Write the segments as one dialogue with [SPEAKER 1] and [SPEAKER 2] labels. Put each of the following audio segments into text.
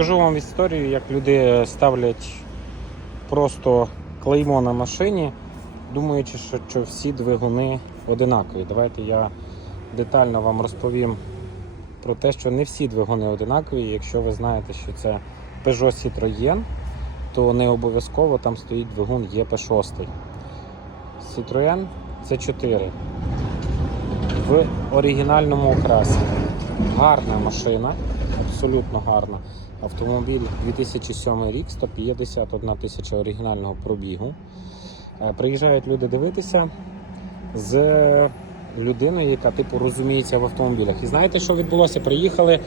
[SPEAKER 1] Скажу вам історію, як люди ставлять просто клеймо на машині, думаючи, що, що всі двигуни одинакові. Давайте я детально вам розповім про те, що не всі двигуни одинакові. Якщо ви знаєте, що це Peugeot Citroën, то не обов'язково там стоїть двигун ЄП6. Citroën c 4 в оригінальному окрасі. Гарна машина, абсолютно гарна. Автомобіль 2007 рік, 151 тисяча оригінального пробігу. Е, Приїжджають люди дивитися з людиною, яка типу розуміється в автомобілях. І знаєте, що відбулося? Приїхали.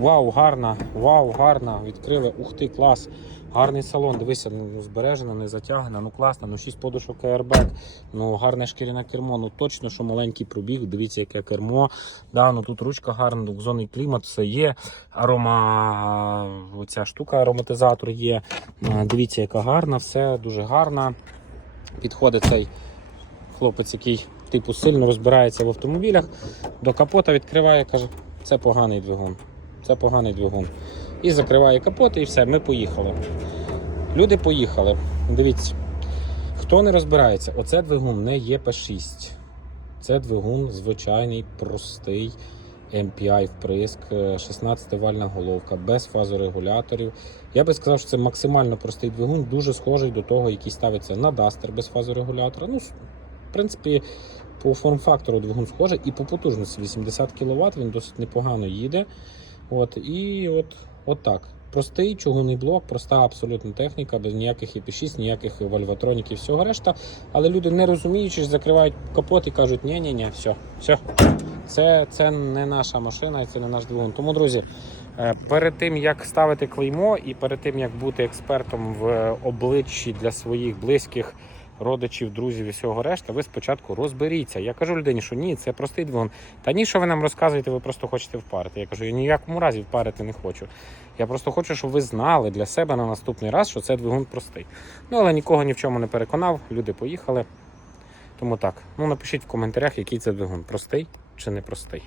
[SPEAKER 1] Вау, гарна, вау, гарна. Відкрили. Ух ти, клас. Гарний салон. Дивися, ну збережено, не затягнено, ну класно, ну 6 подушок airbag, ну гарне шкіряне кермо. Ну точно, що маленький пробіг. Дивіться, яке кермо. Да, ну тут ручка гарна, двохзонний клімат, все є. Арома, оця штука, ароматизатор є. Е, Дивіться, яка гарна, все дуже гарна. Підходить цей хлопець, який типу сильно розбирається в автомобілях. До капота відкриває, каже, це поганий двигун. Це поганий двигун. І закриває капот, і все, ми поїхали. Люди поїхали. Дивіться, хто не розбирається, оце двигун не ЄП6. Це двигун звичайний, простий MPI вприск, 16-вальна головка, без фазорегуляторів. Я би сказав, що це максимально простий двигун, дуже схожий до того, який ставиться на Duster без фазорегулятора. Ну, в принципі, по форм-фактору двигун схожий і по потужності 80 кВт, він досить непогано їде. От, і от, от так. Простий чугунний блок, проста абсолютно техніка, без ніяких EP6, ніяких вальватроніків, всього решта. Але люди не розуміючи, закривають капот і кажуть, ні ні ні все, все. Це, це не наша машина і це не наш двигун. Тому, друзі, е, перед тим як ставити клеймо і перед тим як бути експертом в обличчі для своїх близьких родичів, друзів і всього решта, ви спочатку розберіться. Я кажу людині, що ні, це простий двигун. Та ні, що ви нам розказуєте, ви просто хочете впарити. Я кажу, я ніякому разі впарити не хочу. Я просто хочу, щоб ви знали для себе на наступний раз, що це двигун простий. Ну але нікого ні в чому не переконав. Люди поїхали. Тому так. Ну напишіть в коментарях, який це двигун простий чи не простий.